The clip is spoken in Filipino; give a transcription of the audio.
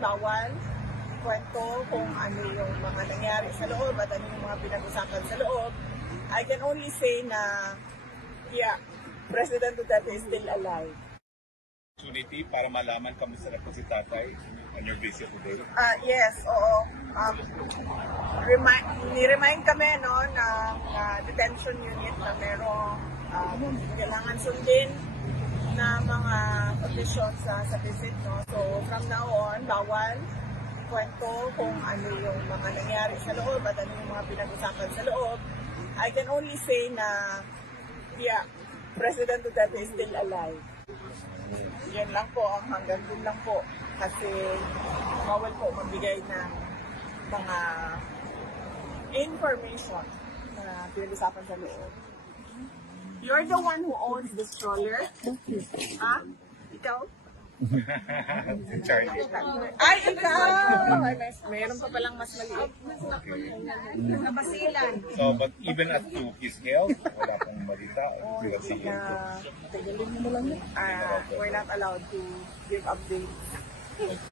bawal kwento kung ano yung mga nangyari sa loob at ano yung mga pinag-usapan sa loob. I can only say na, yeah, President Duterte is still alive. Opportunity para malaman kamusta na po si tatay on your visit today? Yes, oo. Ni-remind kami no, ng detention unit na merong kailangan sundin na mga conditions sa visit. No? So from now on, bawal kwento kung ano yung mga nangyari sa loob at ano yung mga pinag-usapan sa loob. I can only say na, yeah, President Duterte is still alive. Yan lang po, hanggang dun lang po. Kasi bawal po magbigay ng mga information na pinag-usapan sa loob. You're the one who owns the stroller? Ha? Ikaw? Charlie. Ay, ikaw! Ay, mayroon pa palang mas maliit. Nabasilan. So, but even at 2, his health, wala pong malita. We're not allowed to give updates.